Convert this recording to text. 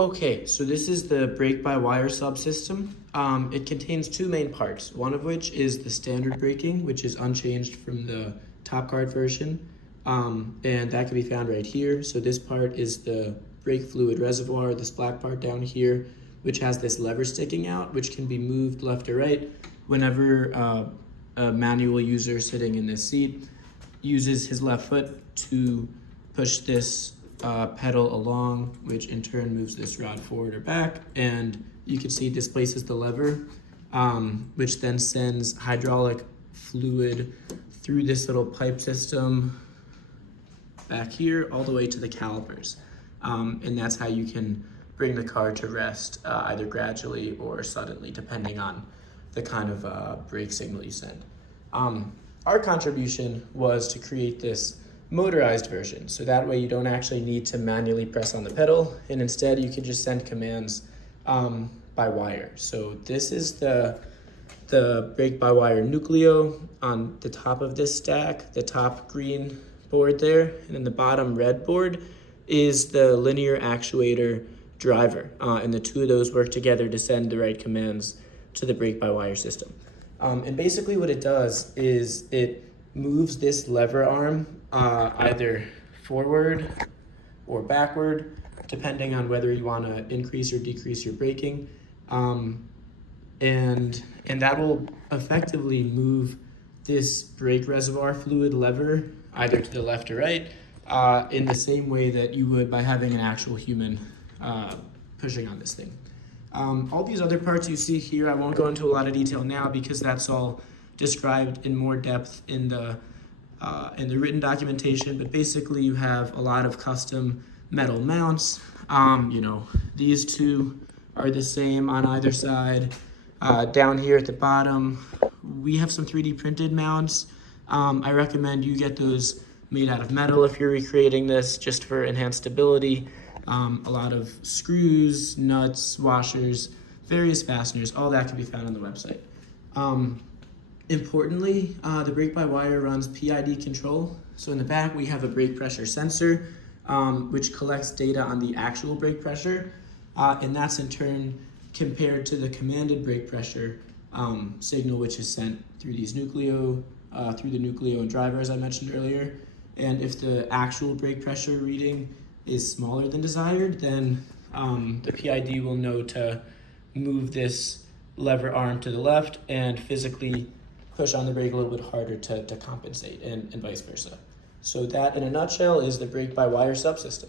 Okay, so this is the brake-by-wire subsystem. It contains two main parts, one of which is the standard braking, which is unchanged from the top card version, and that can be found right here. So this part is the brake fluid reservoir, this black part down here, which has this lever sticking out, which can be moved left or right whenever a manual user sitting in this seat uses his left foot to push this pedal along, which in turn moves this rod forward or back, and you can see it displaces the lever, which then sends hydraulic fluid through this little pipe system back here all the way to the calipers, and that's how you can bring the car to rest either gradually or suddenly, depending on the kind of brake signal you send. Our contribution was to create this motorized version, so that way you don't actually need to manually press on the pedal, and instead you can just send commands by wire. So this is the brake-by-wire nucleo on the top of this stack, the top green board there, and then the bottom red board is the linear actuator driver, and the two of those work together to send the right commands to the brake-by-wire system. And basically what it does is it moves this lever arm either forward or backward, depending on whether you want to increase or decrease your braking. And that will effectively move this brake reservoir fluid lever either to the left or right in the same way that you would by having an actual human pushing on this thing. All these other parts you see here, I won't go into a lot of detail now because that's all described in more depth in the written documentation, but basically you have a lot of custom metal mounts. These two are the same on either side. Down here at the bottom, we have some 3D printed mounts. I recommend you get those made out of metal if you're recreating this, just for enhanced stability. A lot of screws, nuts, washers, various fasteners, all that can be found on the website. Importantly, the brake-by-wire runs PID control. So in the back, we have a brake pressure sensor, which collects data on the actual brake pressure, and that's in turn compared to the commanded brake pressure signal, which is sent through these nucleo, through the nucleo and driver, as I mentioned earlier. And if the actual brake pressure reading is smaller than desired, then the PID will know to move this lever arm to the left and physically push on the brake a little bit harder to compensate, and vice versa. So that, in a nutshell, is the brake-by-wire subsystem.